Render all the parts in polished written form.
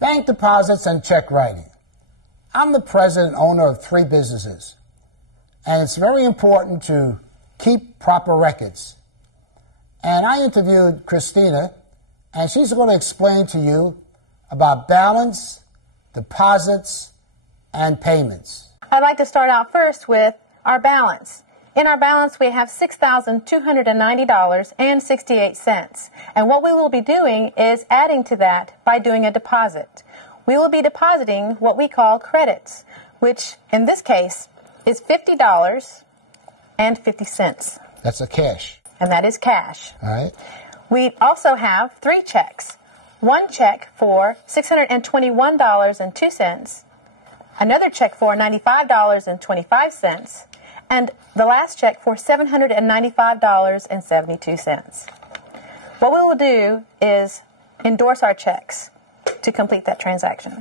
Bank deposits and check writing. I'm the president and owner of 3 businesses, and it's very important to keep proper records. And I interviewed Christina, and she's going to explain to you about balance, deposits, and payments. I'd like to start out first with our balance. In our balance, we have $6,290.68. And what we will be doing is adding to that by doing a deposit. We will be depositing what we call credits, which in this case is $50.50. That's a cash. And that is cash. All right. We also have 3 checks. One check for $621.02, another check for $95.25, and the last check for $795.72. What we will do is endorse our checks to complete that transaction.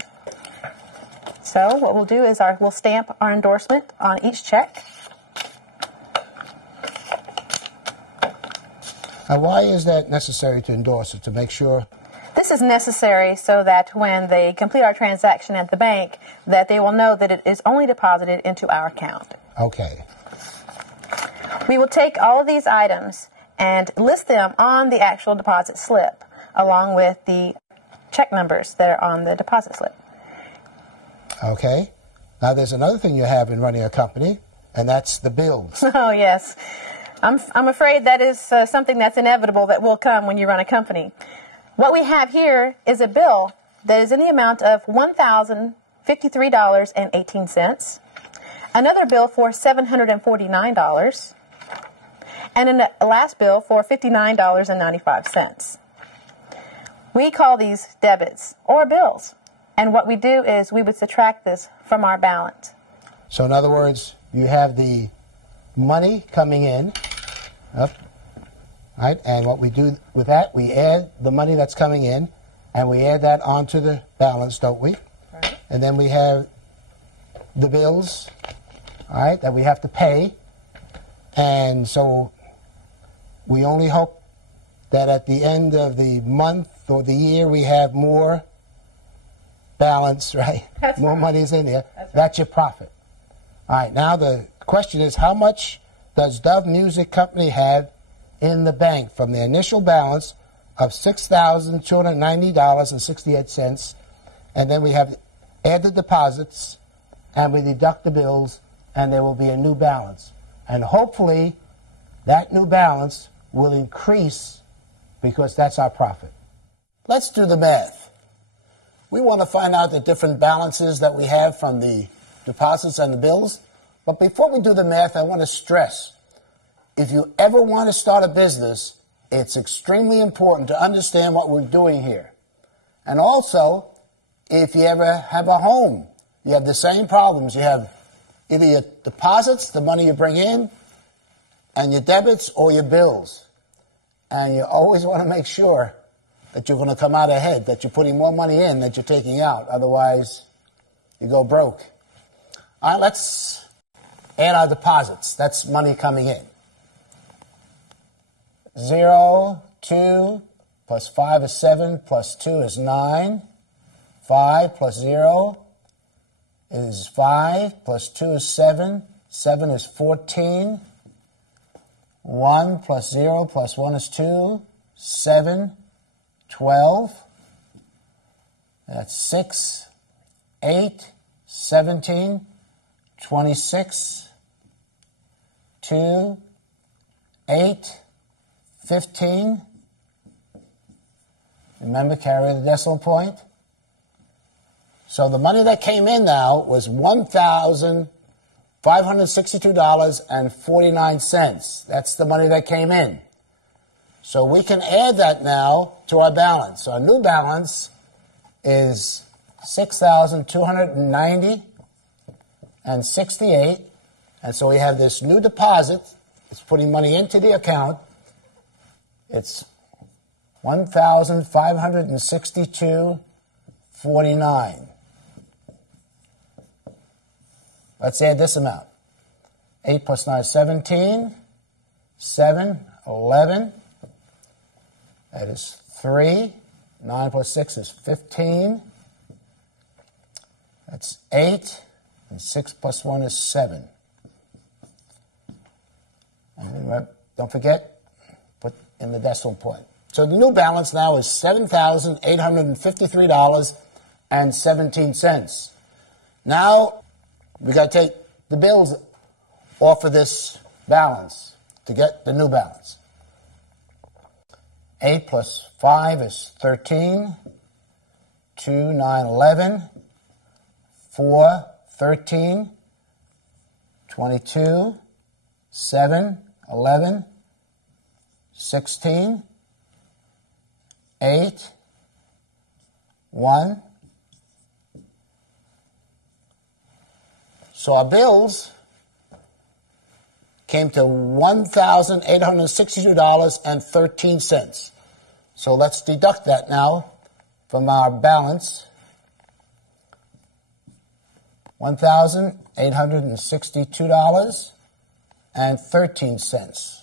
So what we'll do is we'll stamp our endorsement on each check. Now, why is that necessary to endorse it, to make sure? This is necessary so that when they complete our transaction at the bank, that they will know that it is only deposited into our account. Okay. We will take all of these items and list them on the actual deposit slip, along with the check numbers that are on the deposit slip. Okay. Now, there's another thing you have in running a company, and that's the bills. Oh, yes. I'm afraid that is something that's inevitable that will come when you run a company. What we have here is a bill that is in the amount of $1,053.18, another bill for $749, and a last bill for $59.95. We call these debits or bills, and what we do is we would subtract this from our balance. So in other words, you have the money coming in, right? And what we do with that, we add the money that's coming in, and we add that onto the balance, don't we? Right. And then we have the bills, all right, that we have to pay. And so we only hope that at the end of the month or the year we have more balance, right? That's more right. money's in there. That's right. That's your profit. All right, now the question is, how much does Dove Music Company have in the bank from the initial balance of $6,290.68, and then we have add the deposits, and we deduct the bills, and there will be a new balance. And hopefully that new balance will increase because that's our profit. Let's do the math. We want to find out the different balances that we have from the deposits and the bills. But before we do the math, I want to stress, if you ever want to start a business, it's extremely important to understand what we're doing here. And also, if you ever have a home, you have the same problems. You have either your deposits, the money you bring in, and your debits or your bills. And you always want to make sure that you're going to come out ahead, that you're putting more money in than you're taking out. Otherwise, you go broke. All right, let's add our deposits. That's money coming in. 0, 2, plus 5 is 7, plus 2 is 9. 5 plus 0 is 5, plus 2 is 7. 7 is 14. 1 plus 0 plus 1 is 2. 7, 12. That's 6, 8, 17, 26, 2, 8, 15. Remember, carry the decimal point. So the money that came in now was $1,562.49. That's the money that came in. So we can add that now to our balance. So our new balance is $6,290.68. And so we have this new deposit. It's putting money into the account. It's $1,562.49. Let's add this amount. 8 plus 9 is 17. 7, 11. That is 3. 9 plus 6 is 15. That's 8, and 6 plus 1 is 7. And don't forget, put in the decimal point. So the new balance now is $7,853.17. Now, we got to take the bills off of this balance to get the new balance. 8 plus 5 is 13. 2, 9, 11. 4, 13. 22. 7, 11. 16. 8. 1. So our bills came to $1,862.13. So let's deduct that now from our balance. $1,862.13.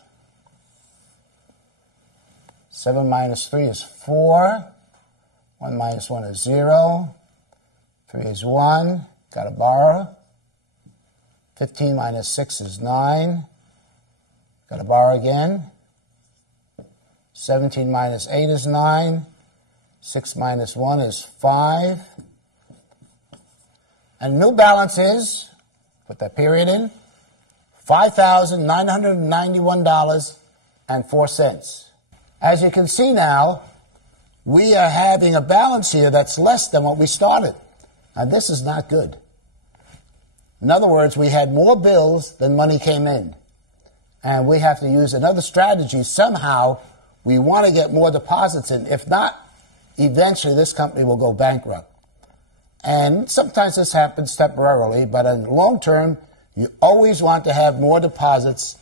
7 minus 3 is 4. 1 minus 1 is 0. 3 is 1. Got to borrow. 15 minus 6 is 9. Got to borrow again. 17 minus 8 is 9. 6 minus 1 is 5. And new balance is, put that period in, $5,991.04. As you can see now, we are having a balance here that's less than what we started. Now this is not good. In other words, we had more bills than money came in. And we have to use another strategy. Somehow, we want to get more deposits in. If not, eventually this company will go bankrupt. And sometimes this happens temporarily, but in the long term, you always want to have more deposits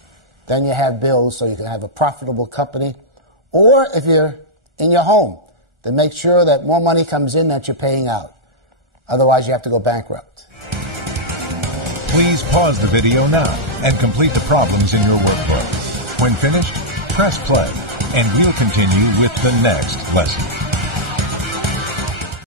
than you have bills so you can have a profitable company. Or if you're in your home, then make sure that more money comes in that you're paying out. Otherwise, you have to go bankrupt. Please pause the video now and complete the problems in your workbook. When finished, press play, and we'll continue with the next lesson.